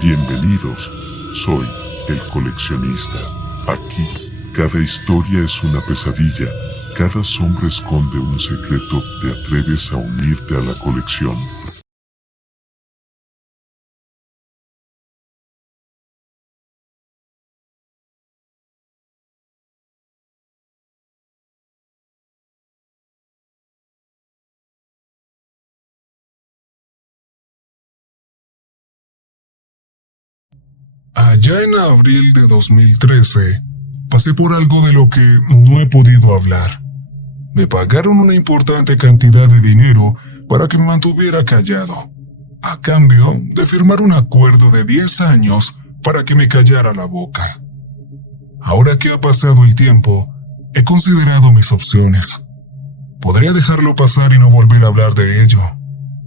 Bienvenidos, soy el coleccionista. Aquí, cada historia es una pesadilla, cada sombra esconde un secreto. ¿Te atreves a unirte a la colección? Allá en abril de 2013, pasé por algo de lo que no he podido hablar. Me pagaron una importante cantidad de dinero para que me mantuviera callado, a cambio de firmar un acuerdo de 10 años para que me callara la boca. Ahora que ha pasado el tiempo, he considerado mis opciones. Podría dejarlo pasar y no volver a hablar de ello.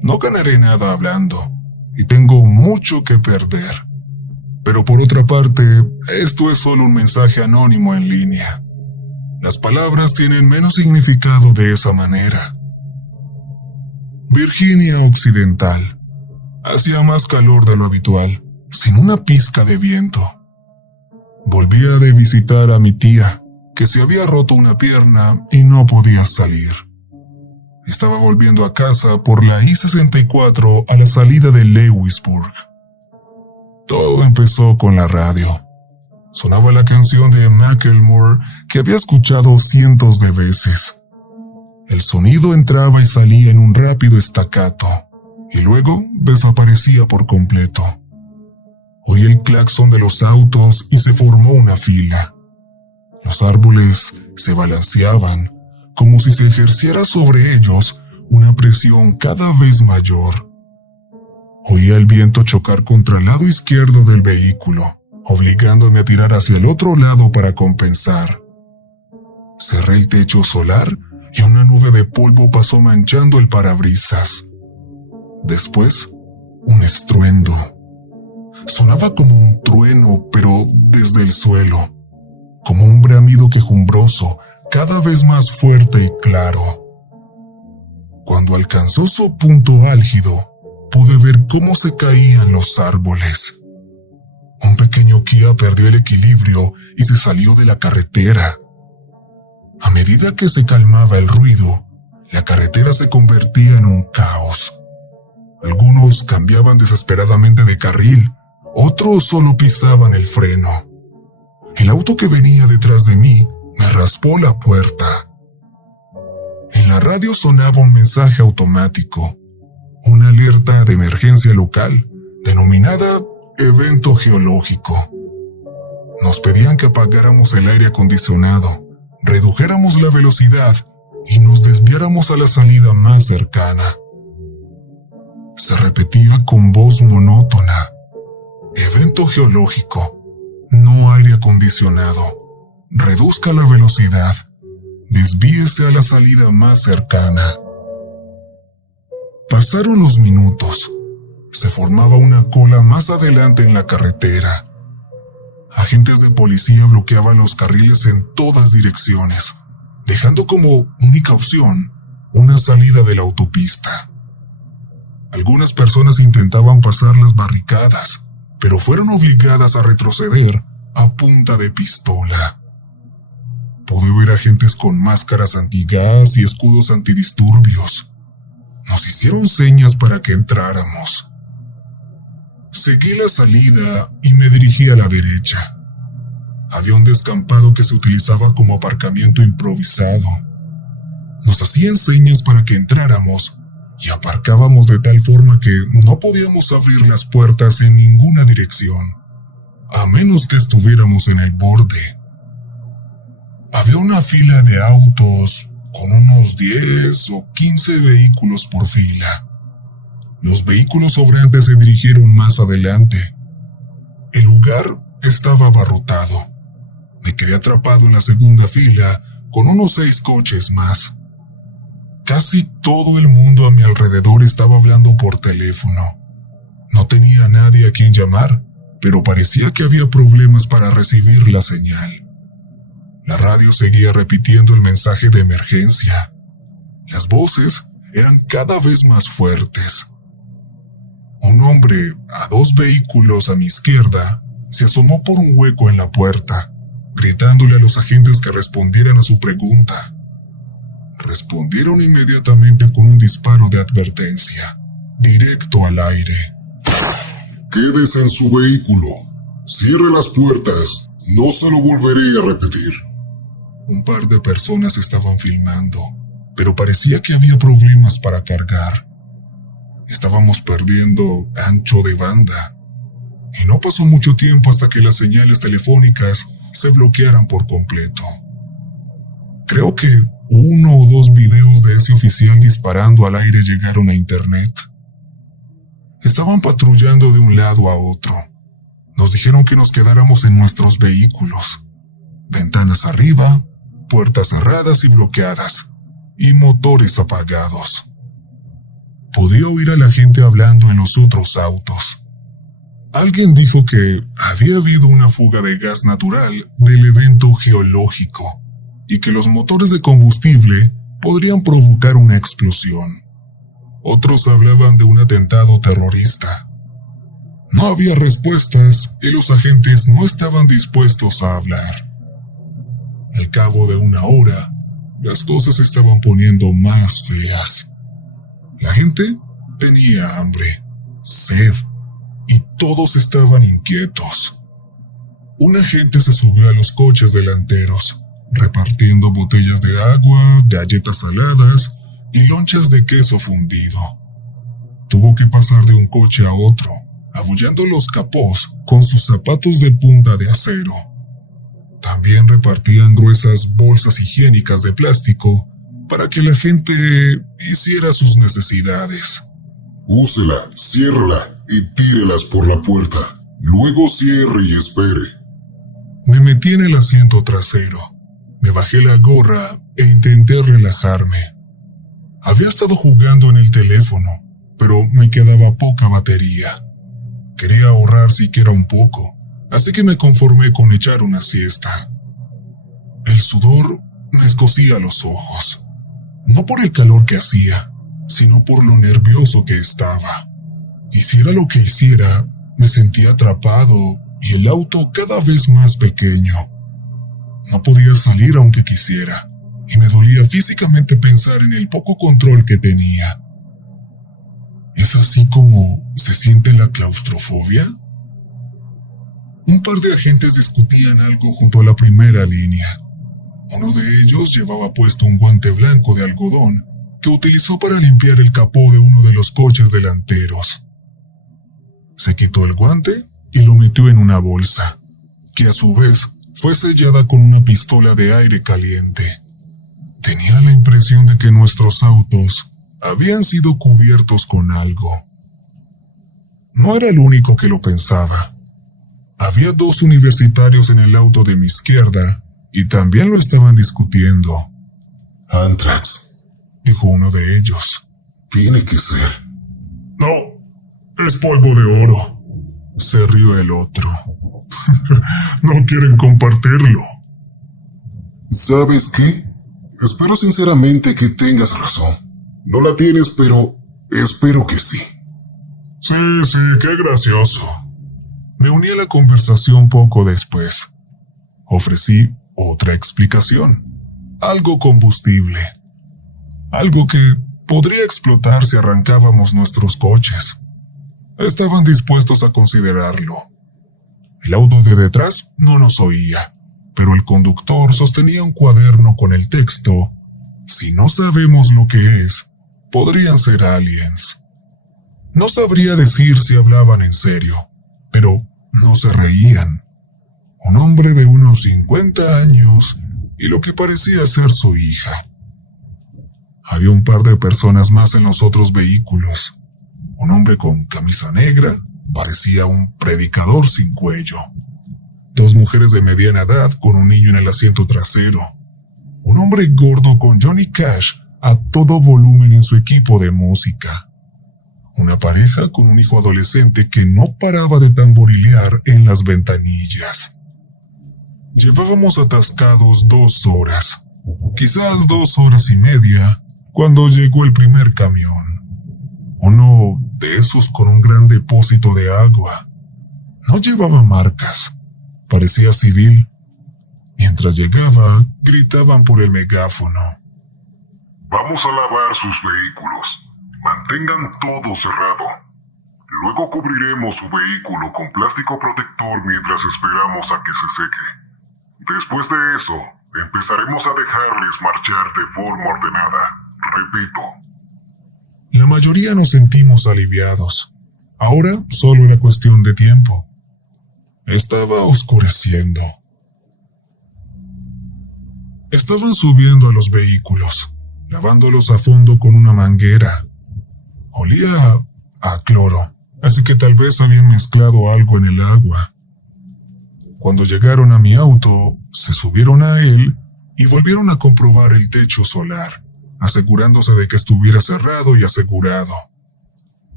No ganaré nada hablando, y tengo mucho que perder. Pero por otra parte, esto es solo un mensaje anónimo en línea. Las palabras tienen menos significado de esa manera. Virginia Occidental. Hacía más calor de lo habitual, sin una pizca de viento. Volvía de visitar a mi tía, que se había roto una pierna y no podía salir. Estaba volviendo a casa por la I-64 a la salida de Lewisburg. Todo empezó con la radio. Sonaba la canción de Macklemore que había escuchado cientos de veces. El sonido entraba y salía en un rápido staccato, y luego desaparecía por completo. Oí el claxon de los autos y se formó una fila. Los árboles se balanceaban, como si se ejerciera sobre ellos una presión cada vez mayor. Oía el viento chocar contra el lado izquierdo del vehículo, obligándome a tirar hacia el otro lado para compensar. Cerré el techo solar y una nube de polvo pasó manchando el parabrisas. Después, un estruendo. Sonaba como un trueno, pero desde el suelo, como un bramido quejumbroso, cada vez más fuerte y claro. Cuando alcanzó su punto álgido, pude ver cómo se caían los árboles. Un pequeño Kia perdió el equilibrio y se salió de la carretera. A medida que se calmaba el ruido, la carretera se convertía en un caos. Algunos cambiaban desesperadamente de carril, otros solo pisaban el freno. El auto que venía detrás de mí me raspó la puerta. En la radio sonaba un mensaje automático. Una alerta de emergencia local, denominada evento geológico. Nos pedían que apagáramos el aire acondicionado, redujéramos la velocidad y nos desviáramos a la salida más cercana. Se repetía con voz monótona: evento geológico, no aire acondicionado, reduzca la velocidad, desvíese a la salida más cercana. Pasaron los minutos. Se formaba una cola más adelante en la carretera. Agentes de policía bloqueaban los carriles en todas direcciones, dejando como única opción una salida de la autopista. Algunas personas intentaban pasar las barricadas, pero fueron obligadas a retroceder a punta de pistola. Pude ver agentes con máscaras antigas y escudos antidisturbios. Nos hicieron señas para que entráramos. Seguí la salida y me dirigí a la derecha. Había un descampado que se utilizaba como aparcamiento improvisado. Nos hacían señas para que entráramos y aparcábamos de tal forma que no podíamos abrir las puertas en ninguna dirección, a menos que estuviéramos en el borde. Había una fila de autos con unos 10 o 15 vehículos por fila. Los vehículos sobrantes se dirigieron más adelante. El lugar estaba abarrotado. Me quedé atrapado en la segunda fila con unos 6 coches más. Casi todo el mundo a mi alrededor estaba hablando por teléfono. No tenía a nadie a quien llamar, pero parecía que había problemas para recibir la señal. La radio seguía repitiendo el mensaje de emergencia. Las voces eran cada vez más fuertes. Un hombre a 2 vehículos a mi izquierda se asomó por un hueco en la puerta, gritándole a los agentes que respondieran a su pregunta. Respondieron inmediatamente con un disparo de advertencia, directo al aire. Quédese en su vehículo. Cierre las puertas. No se lo volveré a repetir. Un par de personas estaban filmando, pero parecía que había problemas para cargar. Estábamos perdiendo ancho de banda, y no pasó mucho tiempo hasta que las señales telefónicas se bloquearan por completo. Creo que 1 o 2 videos de ese oficial disparando al aire llegaron a internet. Estaban patrullando de un lado a otro. Nos dijeron que nos quedáramos en nuestros vehículos. Ventanas arriba, puertas cerradas y bloqueadas, y motores apagados. Podía oír a la gente hablando en los otros autos. Alguien dijo que había habido una fuga de gas natural del evento geológico y que los motores de combustible podrían provocar una explosión. Otros hablaban de un atentado terrorista. No había respuestas y los agentes no estaban dispuestos a hablar. Al cabo de 1 hora, las cosas se estaban poniendo más feas. La gente tenía hambre, sed, y todos estaban inquietos. Un agente se subió a los coches delanteros, repartiendo botellas de agua, galletas saladas y lonchas de queso fundido. Tuvo que pasar de un coche a otro, abullando los capós con sus zapatos de punta de acero. También repartían gruesas bolsas higiénicas de plástico para que la gente hiciera sus necesidades. Úsela, ciérrela y tírelas por la puerta. Luego cierre y espere. Me metí en el asiento trasero. Me bajé la gorra e intenté relajarme. Había estado jugando en el teléfono, pero me quedaba poca batería. Quería ahorrar siquiera un poco, así que me conformé con echar una siesta. El sudor me escocía los ojos, no por el calor que hacía, sino por lo nervioso que estaba. Hiciera lo que hiciera, me sentía atrapado y el auto cada vez más pequeño. No podía salir aunque quisiera, y me dolía físicamente pensar en el poco control que tenía. ¿Es así como se siente la claustrofobia? Un par de agentes discutían algo junto a la primera línea. Uno de ellos llevaba puesto un guante blanco de algodón que utilizó para limpiar el capó de uno de los coches delanteros. Se quitó el guante y lo metió en una bolsa, que a su vez fue sellada con una pistola de aire caliente. Tenía la impresión de que nuestros autos habían sido cubiertos con algo. No era el único que lo pensaba. Había 2 universitarios en el auto de mi izquierda y también lo estaban discutiendo. Anthrax, dijo uno de ellos. Tiene que ser. No, es polvo de oro, se rió el otro. No quieren compartirlo. ¿Sabes qué? Espero sinceramente que tengas razón. No la tienes, pero espero que sí. Sí, qué gracioso. Me uní a la conversación poco después. Ofrecí otra explicación. Algo combustible. Algo que podría explotar si arrancábamos nuestros coches. Estaban dispuestos a considerarlo. El auto de detrás no nos oía, pero el conductor sostenía un cuaderno con el texto: si no sabemos lo que es, podrían ser aliens. No sabría decir si hablaban en serio, pero no se reían. Un hombre de unos 50 años y lo que parecía ser su hija. Había un par de personas más en los otros vehículos. Un hombre con camisa negra, parecía un predicador sin cuello. 2 mujeres de mediana edad con un niño en el asiento trasero. Un hombre gordo con Johnny Cash a todo volumen en su equipo de música. Una pareja con un hijo adolescente que no paraba de tamborilear en las ventanillas. Llevábamos atascados 2 horas, quizás 2 horas y media, cuando llegó el primer camión. Uno de esos con un gran depósito de agua. No llevaba marcas, parecía civil. Mientras llegaba, gritaban por el megáfono. Vamos a lavar sus vehículos. Mantengan todo cerrado. Luego cubriremos su vehículo con plástico protector mientras esperamos a que se seque. Después de eso, empezaremos a dejarles marchar de forma ordenada. Repito. La mayoría nos sentimos aliviados. Ahora solo era cuestión de tiempo. Estaba oscureciendo. Estaban subiendo a los vehículos, lavándolos a fondo con una manguera. Olía a cloro, así que tal vez habían mezclado algo en el agua. Cuando llegaron a mi auto, se subieron a él y volvieron a comprobar el techo solar, asegurándose de que estuviera cerrado y asegurado.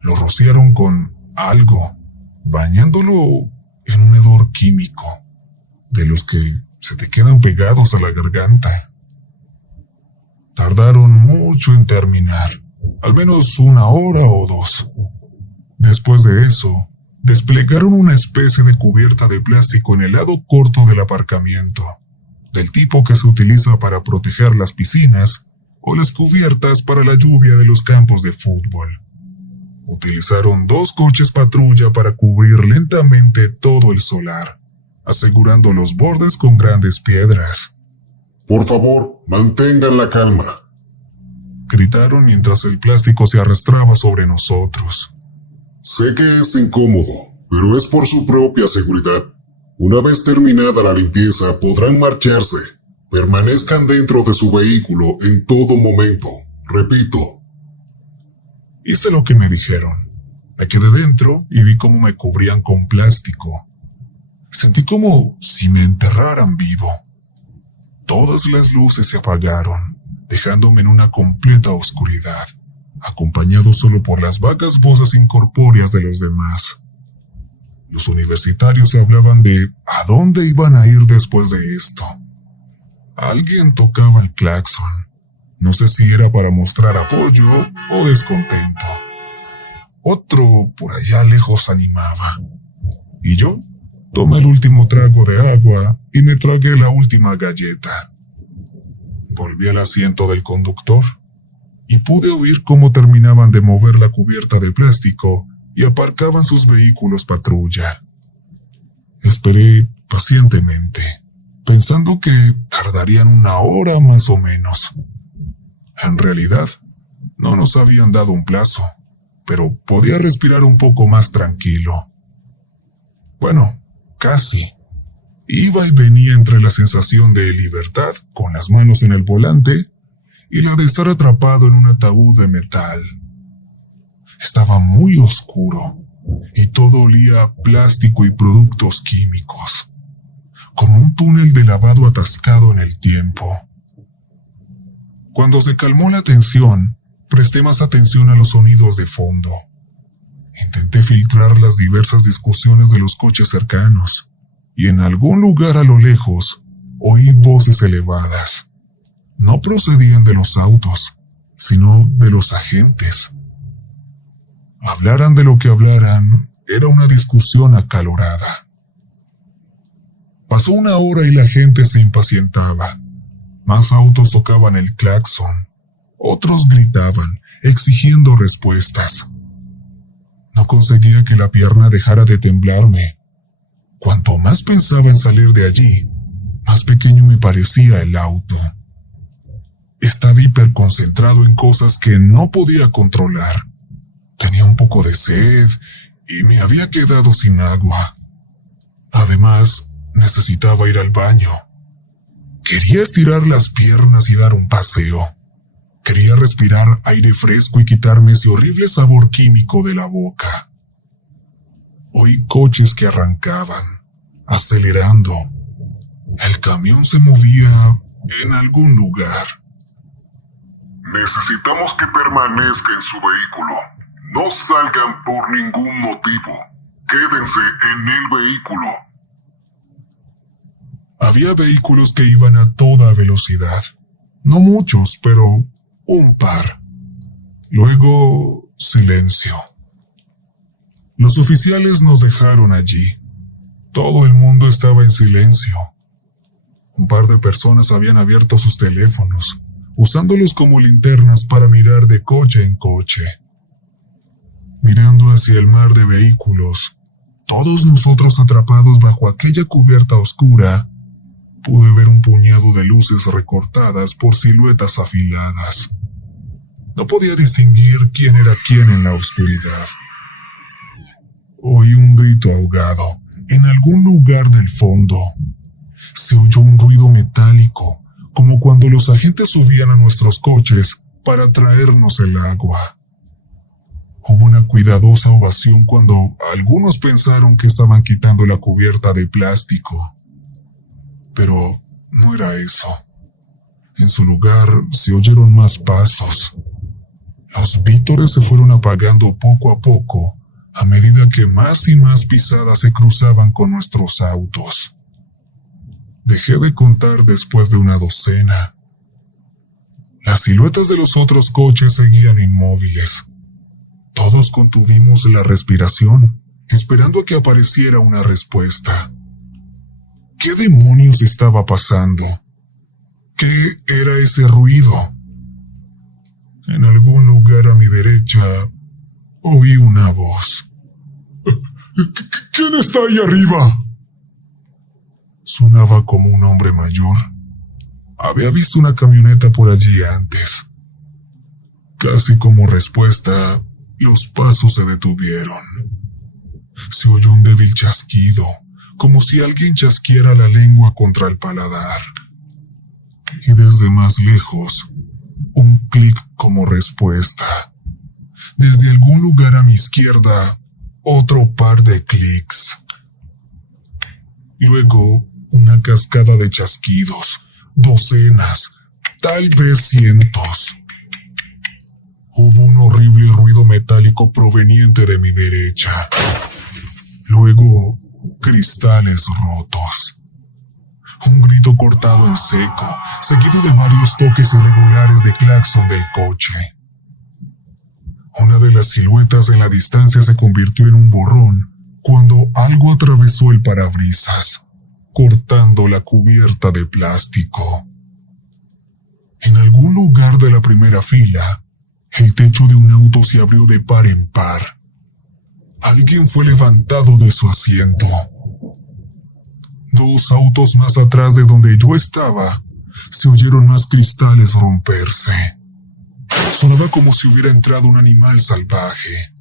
Lo rociaron con algo, bañándolo en un hedor químico, de los que se te quedan pegados a la garganta. Tardaron mucho en terminar, al menos 1 hora o 2. Después de eso, desplegaron una especie de cubierta de plástico en el lado corto del aparcamiento, del tipo que se utiliza para proteger las piscinas o las cubiertas para la lluvia de los campos de fútbol. Utilizaron 2 coches patrulla para cubrir lentamente todo el solar, asegurando los bordes con grandes piedras. Por favor, mantengan la calma, gritaron mientras el plástico se arrastraba sobre nosotros. Sé que es incómodo, pero es por su propia seguridad. Una vez terminada la limpieza, podrán marcharse. Permanezcan dentro de su vehículo en todo momento. Repito. Hice lo que me dijeron. Me quedé dentro y vi cómo me cubrían con plástico. Sentí como si me enterraran vivo. Todas las luces se apagaron, dejándome en una completa oscuridad, acompañado solo por las vagas voces incorpóreas de los demás. Los universitarios hablaban de a dónde iban a ir después de esto. Alguien tocaba el claxon. No sé si era para mostrar apoyo o descontento. Otro por allá lejos animaba. Y yo tomé el último trago de agua y me tragué la última galleta. Volví al asiento del conductor y pude oír cómo terminaban de mover la cubierta de plástico y aparcaban sus vehículos patrulla. Esperé pacientemente, pensando que tardarían 1 hora más o menos. En realidad, no nos habían dado un plazo, pero podía respirar un poco más tranquilo. Bueno, casi. Iba y venía entre la sensación de libertad con las manos en el volante y la de estar atrapado en un ataúd de metal. Estaba muy oscuro y todo olía a plástico y productos químicos, como un túnel de lavado atascado en el tiempo. Cuando se calmó la tensión, presté más atención a los sonidos de fondo. Intenté filtrar las diversas discusiones de los coches cercanos, y en algún lugar a lo lejos oí voces elevadas. No procedían de los autos, sino de los agentes. Hablaran de lo que hablaran, era una discusión acalorada. Pasó 1 hora y la gente se impacientaba. Más autos tocaban el claxon. Otros gritaban, exigiendo respuestas. No conseguía que la pierna dejara de temblarme. Cuanto más pensaba en salir de allí, más pequeño me parecía el auto. Estaba hiperconcentrado en cosas que no podía controlar. Tenía un poco de sed y me había quedado sin agua. Además, necesitaba ir al baño. Quería estirar las piernas y dar un paseo. Quería respirar aire fresco y quitarme ese horrible sabor químico de la boca. Oí coches que arrancaban, acelerando. El camión se movía en algún lugar. Necesitamos que permanezca en su vehículo. No salgan por ningún motivo. Quédense en el vehículo. Había vehículos que iban a toda velocidad. No muchos, pero un par. Luego, silencio. Los oficiales nos dejaron allí. Todo el mundo estaba en silencio. Un par de personas habían abierto sus teléfonos, usándolos como linternas para mirar de coche en coche. Mirando hacia el mar de vehículos, todos nosotros atrapados bajo aquella cubierta oscura, pude ver un puñado de luces recortadas por siluetas afiladas. No podía distinguir quién era quién en la oscuridad. Oí un grito ahogado en algún lugar del fondo. Se oyó un ruido metálico, como cuando los agentes subían a nuestros coches para traernos el agua. Hubo una cuidadosa ovación cuando algunos pensaron que estaban quitando la cubierta de plástico. Pero no era eso. En su lugar se oyeron más pasos. Los vítores se fueron apagando poco a poco a medida que más y más pisadas se cruzaban con nuestros autos. Dejé de contar después de una docena. Las siluetas de los otros coches seguían inmóviles. Todos contuvimos la respiración, esperando a que apareciera una respuesta. ¿Qué demonios estaba pasando? ¿Qué era ese ruido? En algún lugar a mi derecha, oí una voz. ¿Quién está ahí arriba? Sonaba como un hombre mayor. Había visto una camioneta por allí antes. Casi como respuesta, los pasos se detuvieron. Se oyó un débil chasquido, como si alguien chasqueara la lengua contra el paladar. Y desde más lejos, un clic como respuesta. Desde algún lugar a mi izquierda, otro par de clics. Luego, una cascada de chasquidos, docenas, tal vez cientos. Hubo un horrible ruido metálico proveniente de mi derecha. Luego, cristales rotos. Un grito cortado en seco, seguido de varios toques irregulares de claxon del coche. Una de las siluetas en la distancia se convirtió en un borrón cuando algo atravesó el parabrisas, cortando la cubierta de plástico. En algún lugar de la primera fila, el techo de un auto se abrió de par en par. Alguien fue levantado de su asiento. 2 autos más atrás de donde yo estaba, se oyeron más cristales romperse. Sonaba como si hubiera entrado un animal salvaje.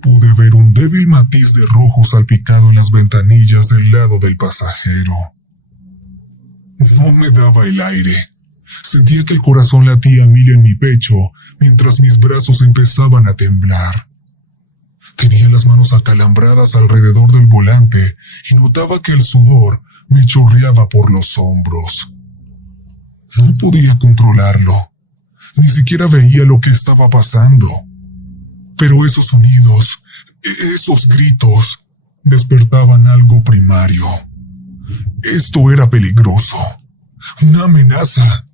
Pude ver un débil matiz de rojo salpicado en las ventanillas del lado del pasajero. No me daba el aire. Sentía que el corazón latía a 1000 en mi pecho mientras mis brazos empezaban a temblar. Tenía las manos acalambradas alrededor del volante y notaba que el sudor me chorreaba por los hombros. No podía controlarlo. Ni siquiera veía lo que estaba pasando. Pero esos sonidos, esos gritos, despertaban algo primario. Esto era peligroso. Una amenaza.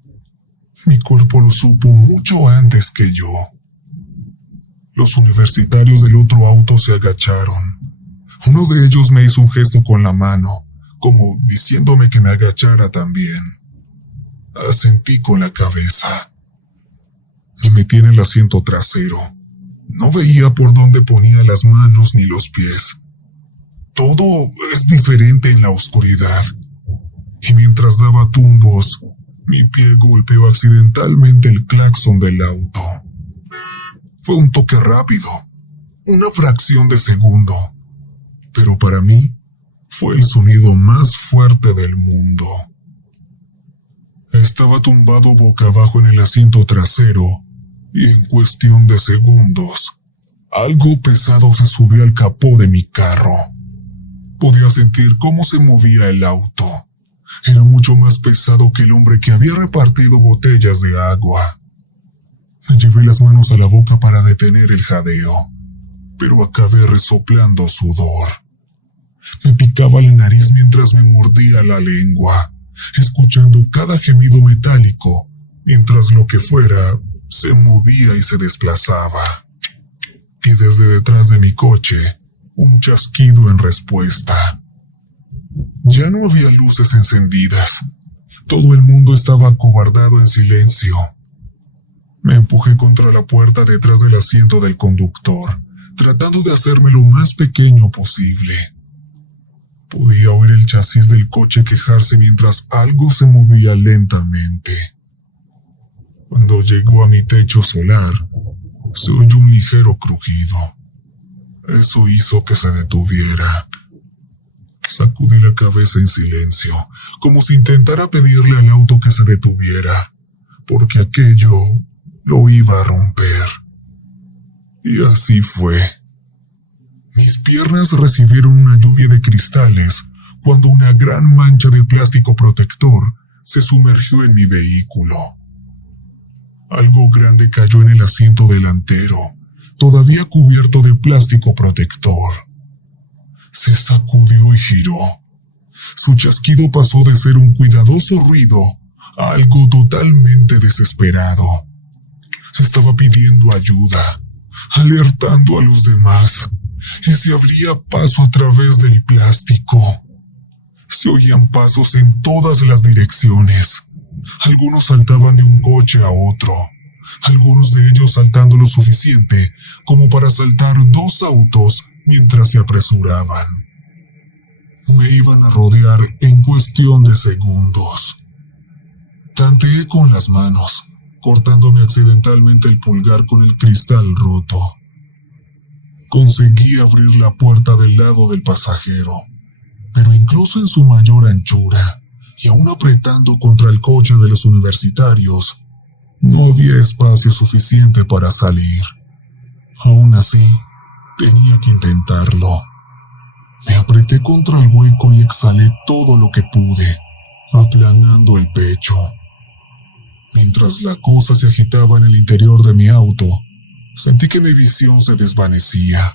Mi cuerpo lo supo mucho antes que yo. Los universitarios del otro auto se agacharon. Uno de ellos me hizo un gesto con la mano, como diciéndome que me agachara también. Asentí con la cabeza. Me metí en el asiento trasero. No veía por dónde ponía las manos ni los pies. Todo es diferente en la oscuridad. Y mientras daba tumbos, mi pie golpeó accidentalmente el claxon del auto. Fue un toque rápido, una fracción de segundo, pero para mí fue el sonido más fuerte del mundo. Estaba tumbado boca abajo en el asiento trasero y en cuestión de segundos, algo pesado se subió al capó de mi carro. Podía sentir cómo se movía el auto. Era mucho más pesado que el hombre que había repartido botellas de agua. Me llevé las manos a la boca para detener el jadeo, pero acabé resoplando sudor. Me picaba la nariz mientras me mordía la lengua, escuchando cada gemido metálico, mientras lo que fuera se movía y se desplazaba. y desde detrás de mi coche, un chasquido en respuesta. Ya no había luces encendidas. Todo el mundo estaba acobardado en silencio. Me empujé contra la puerta detrás del asiento del conductor, tratando de hacerme lo más pequeño posible. Podía oír el chasis del coche quejarse mientras algo se movía lentamente. Cuando llegó a mi techo solar, se oyó un ligero crujido. Eso hizo que se detuviera. Sacudí la cabeza en silencio, como si intentara pedirle al auto que se detuviera, porque aquello lo iba a romper. Y así fue. Mis piernas recibieron una lluvia de cristales cuando una gran mancha de plástico protector se sumergió en mi vehículo. Algo grande cayó en el asiento delantero, todavía cubierto de plástico protector. Se sacudió y giró. Su chasquido pasó de ser un cuidadoso ruido a algo totalmente desesperado. Estaba pidiendo ayuda, alertando a los demás, y se abría paso a través del plástico. Se oían pasos en todas las direcciones. Algunos saltaban de un coche a otro, algunos de ellos saltando lo suficiente como para saltar 2 autos mientras se apresuraban. Me iban a rodear en cuestión de segundos. Tanteé con las manos, cortándome accidentalmente el pulgar con el cristal roto. Conseguí abrir la puerta del lado del pasajero, pero incluso en su mayor anchura, y aún apretando contra el coche de los universitarios, no había espacio suficiente para salir. Aún así, tenía que intentarlo. Me apreté contra el hueco y exhalé todo lo que pude, aplanando el pecho. Mientras la cosa se agitaba en el interior de mi auto, sentí que mi visión se desvanecía.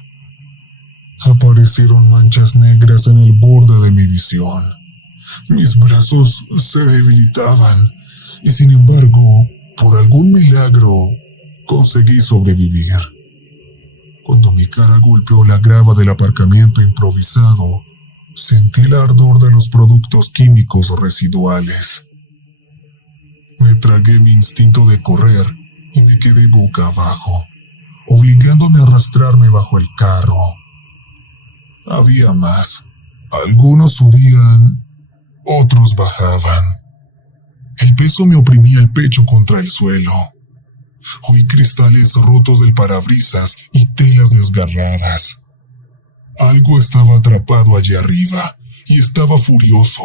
Aparecieron manchas negras en el borde de mi visión. Mis brazos se debilitaban y, sin embargo, por algún milagro, conseguí sobrevivir. Cuando mi cara golpeó la grava del aparcamiento improvisado, sentí el ardor de los productos químicos residuales. Me tragué mi instinto de correr y me quedé boca abajo, obligándome a arrastrarme bajo el carro. Había más. Algunos subían, otros bajaban. El peso me oprimía el pecho contra el suelo. Oí cristales rotos del parabrisas y telas desgarradas. Algo estaba atrapado allí arriba y estaba furioso,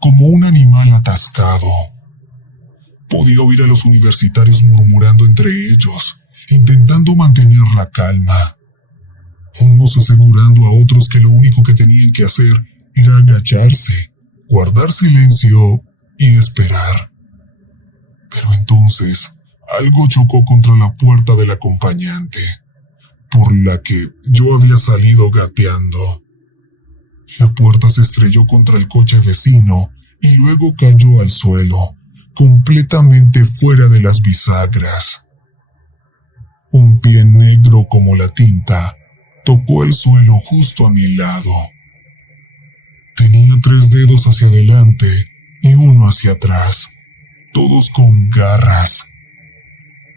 como un animal atascado. Podía oír a los universitarios murmurando entre ellos, intentando mantener la calma. Unos asegurando a otros que lo único que tenían que hacer era agacharse, guardar silencio y esperar. Pero entonces, algo chocó contra la puerta del acompañante, por la que yo había salido gateando. La puerta se estrelló contra el coche vecino y luego cayó al suelo, completamente fuera de las bisagras. Un pie negro como la tinta tocó el suelo justo a mi lado. Tenía 3 dedos hacia adelante y 1 hacia atrás, todos con garras.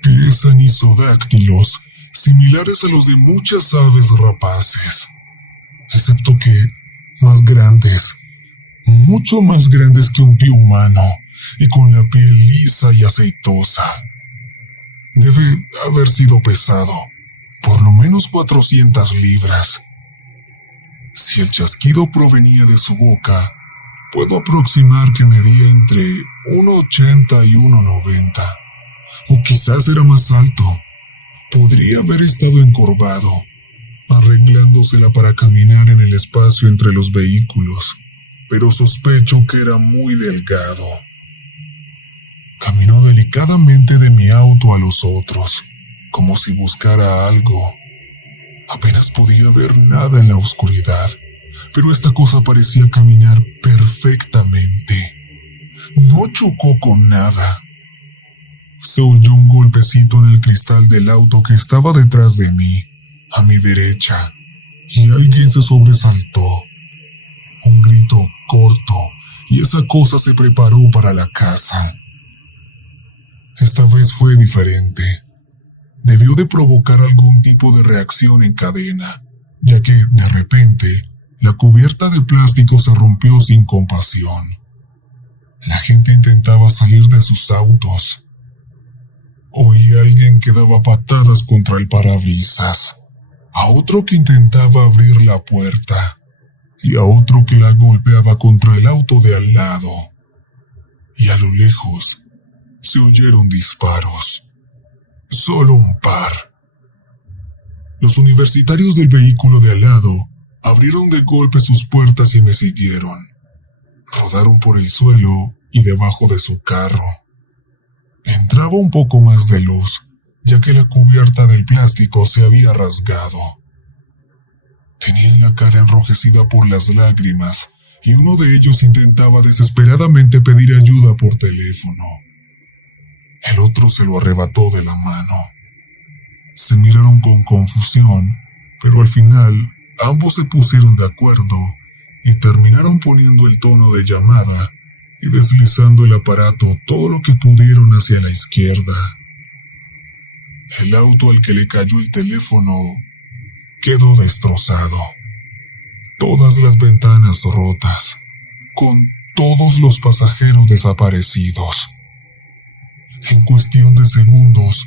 Pies anisodáctilos, similares a los de muchas aves rapaces, excepto que más grandes, mucho más grandes que un pie humano, y con la piel lisa y aceitosa. Debe haber sido pesado, por lo menos 400 libras. Si el chasquido provenía de su boca, puedo aproximar que medía entre 1,80 y 1,90. O quizás era más alto. Podría haber estado encorvado, arreglándosela para caminar en el espacio entre los vehículos, pero sospecho que era muy delgado. Caminó delicadamente de mi auto a los otros, como si buscara algo. Apenas podía ver nada en la oscuridad, pero esta cosa parecía caminar perfectamente. No chocó con nada. Se oyó un golpecito en el cristal del auto que estaba detrás de mí, a mi derecha, y alguien se sobresaltó. Un grito corto, y esa cosa se preparó para la caza. Esta vez fue diferente. Debió de provocar algún tipo de reacción en cadena, ya que, de repente, la cubierta de plástico se rompió sin compasión. La gente intentaba salir de sus autos. Oí a alguien que daba patadas contra el parabrisas, a otro que intentaba abrir la puerta, y a otro que la golpeaba contra el auto de al lado. Y a lo lejos se oyeron disparos. Solo un par. Los universitarios del vehículo de al lado abrieron de golpe sus puertas y me siguieron. Rodaron por el suelo y debajo de su carro. Entraba un poco más de luz, ya que la cubierta del plástico se había rasgado. Tenían la cara enrojecida por las lágrimas, y uno de ellos intentaba desesperadamente pedir ayuda por teléfono. El otro se lo arrebató de la mano. Se miraron con confusión, pero al final ambos se pusieron de acuerdo y terminaron poniendo el tono de llamada y deslizando el aparato todo lo que pudieron hacia la izquierda. El auto al que le cayó el teléfono quedó destrozado. Todas las ventanas rotas, con todos los pasajeros desaparecidos. En cuestión de segundos,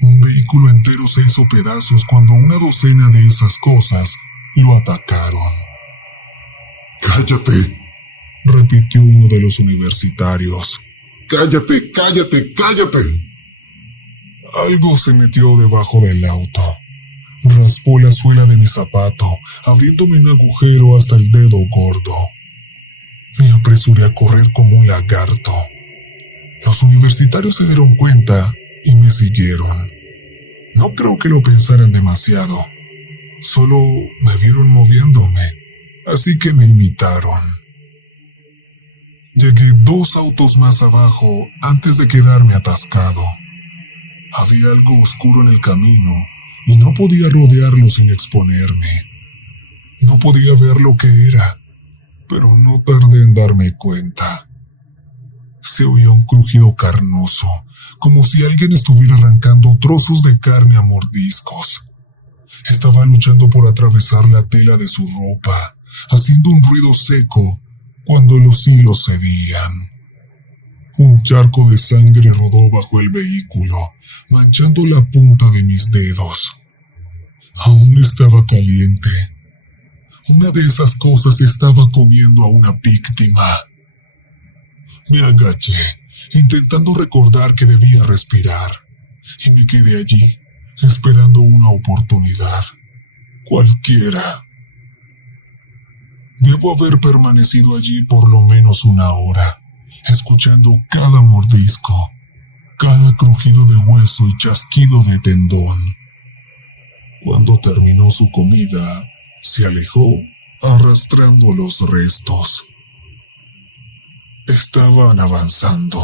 un vehículo entero se hizo pedazos cuando una docena de esas cosas lo atacaron. ¡Cállate! Repitió uno de los universitarios. ¡Cállate, cállate, cállate! Algo se metió debajo del auto. Raspó la suela de mi zapato, abriéndome un agujero hasta el dedo gordo. Me apresuré a correr como un lagarto. Los universitarios se dieron cuenta y me siguieron. No creo que lo pensaran demasiado. Solo me vieron moviéndome, así que me imitaron. Llegué 2 autos más abajo antes de quedarme atascado. Había algo oscuro en el camino y no podía rodearlo sin exponerme. No podía ver lo que era, pero no tardé en darme cuenta. Se oía un crujido carnoso, como si alguien estuviera arrancando trozos de carne a mordiscos. Estaba luchando por atravesar la tela de su ropa, haciendo un ruido seco cuando los hilos cedían. Un charco de sangre rodó bajo el vehículo, manchando la punta de mis dedos. Aún estaba caliente. Una de esas cosas estaba comiendo a una víctima. Me agaché, intentando recordar que debía respirar, y me quedé allí, esperando una oportunidad, cualquiera. Debo haber permanecido allí por lo menos 1 hora, escuchando cada mordisco, cada crujido de hueso y chasquido de tendón. Cuando terminó su comida, se alejó arrastrando los restos. Estaban avanzando.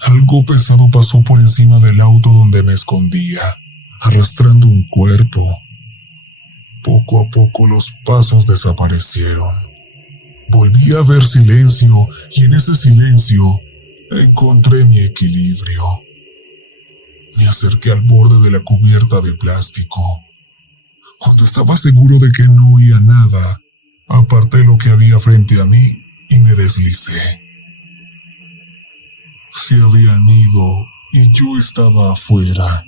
Algo pesado pasó por encima del auto donde me escondía, arrastrando un cuerpo. Poco a poco los pasos desaparecieron. Volví a ver silencio y en ese silencio encontré mi equilibrio. Me acerqué al borde de la cubierta de plástico. Cuando estaba seguro de que no oía nada, aparté lo que había frente a mí y me deslicé. Se habían ido y yo estaba afuera.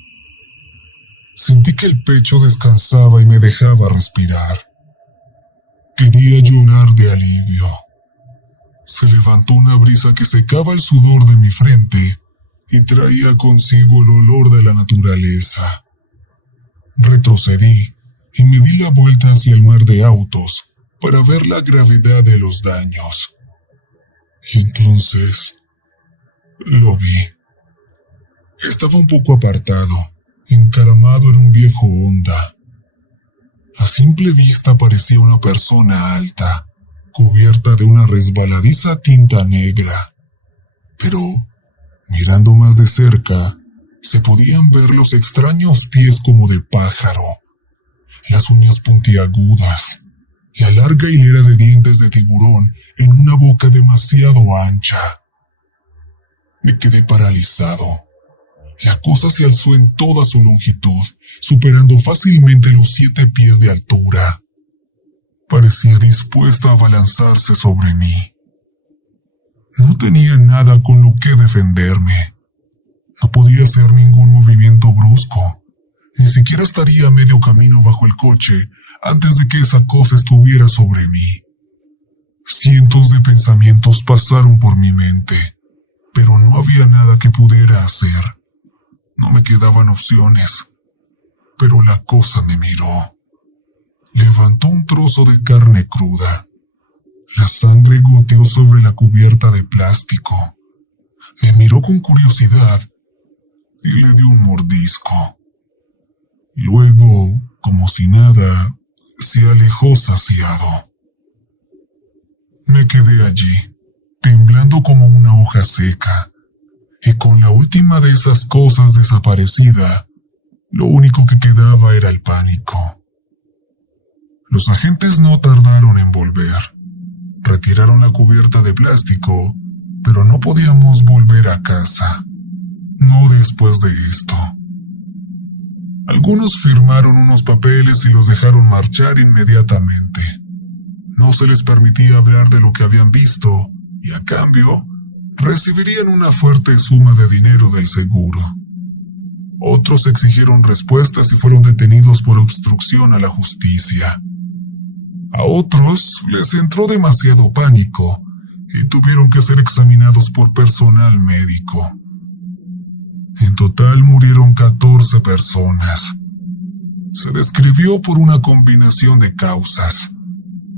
Sentí que el pecho descansaba y me dejaba respirar. Quería llorar de alivio. Se levantó una brisa que secaba el sudor de mi frente y traía consigo el olor de la naturaleza. Retrocedí y me di la vuelta hacia el mar de autos para ver la gravedad de los daños. Entonces lo vi. Estaba un poco apartado, encaramado en un viejo Honda. A simple vista parecía una persona alta, cubierta de una resbaladiza tinta negra. Pero, mirando más de cerca, se podían ver los extraños pies como de pájaro, las uñas puntiagudas, la larga hilera de dientes de tiburón en una boca demasiado ancha. Me quedé paralizado. La cosa se alzó en toda su longitud, superando fácilmente los 7 pies de altura. Parecía dispuesta a abalanzarse sobre mí. No tenía nada con lo que defenderme. No podía hacer ningún movimiento brusco. Ni siquiera estaría a medio camino bajo el coche antes de que esa cosa estuviera sobre mí. Cientos de pensamientos pasaron por mi mente, pero no había nada que pudiera hacer. No me quedaban opciones. Pero la cosa me miró. Levantó un trozo de carne cruda. La sangre goteó sobre la cubierta de plástico. Me miró con curiosidad y le di un mordisco. Luego, como si nada, se alejó saciado. Me quedé allí, temblando como una hoja seca, y con la última de esas cosas desaparecida, lo único que quedaba era el pánico. Los agentes no tardaron en volver. Retiraron la cubierta de plástico, pero no podíamos volver a casa. No después de esto. Algunos firmaron unos papeles y los dejaron marchar inmediatamente. No se les permitía hablar de lo que habían visto y a cambio recibirían una fuerte suma de dinero del seguro. Otros exigieron respuestas y fueron detenidos por obstrucción a la justicia. A otros les entró demasiado pánico y tuvieron que ser examinados por personal médico. En total murieron 14 personas. Se describió por una combinación de causas: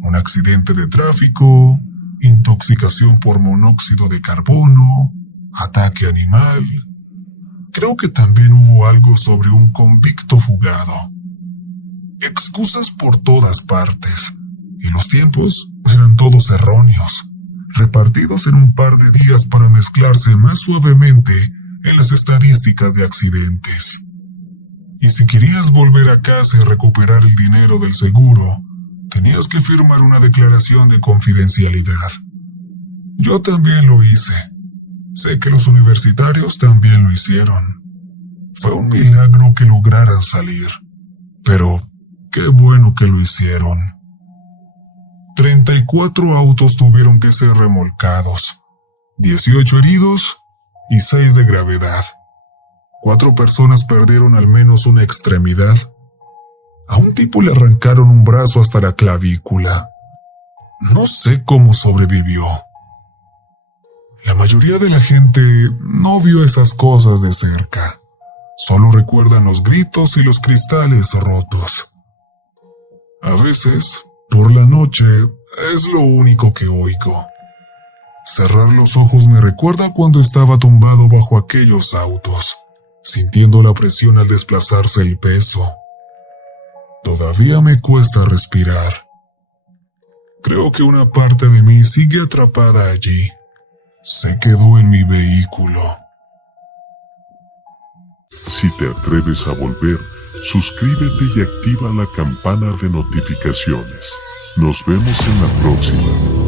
un accidente de tráfico, intoxicación por monóxido de carbono, ataque animal. Creo que también hubo algo sobre un convicto fugado. Excusas por todas partes, y los tiempos eran todos erróneos, repartidos en un par de días para mezclarse más suavemente en las estadísticas de accidentes. Y si querías volver a casa y recuperar el dinero del seguro, tenías que firmar una declaración de confidencialidad. Yo también lo hice. Sé que los universitarios también lo hicieron. Fue un milagro que lograran salir, pero qué bueno que lo hicieron. 34 autos tuvieron que ser remolcados, 18 heridos y 6 de gravedad. 4 personas perdieron al menos una extremidad. A un tipo le arrancaron un brazo hasta la clavícula. No sé cómo sobrevivió. La mayoría de la gente no vio esas cosas de cerca. Solo recuerdan los gritos y los cristales rotos. A veces, por la noche, es lo único que oigo. Cerrar los ojos me recuerda cuando estaba tumbado bajo aquellos autos, sintiendo la presión al desplazarse el peso. Todavía me cuesta respirar. Creo que una parte de mí sigue atrapada allí. Se quedó en mi vehículo. Si te atreves a volver, suscríbete y activa la campana de notificaciones. Nos vemos en la próxima.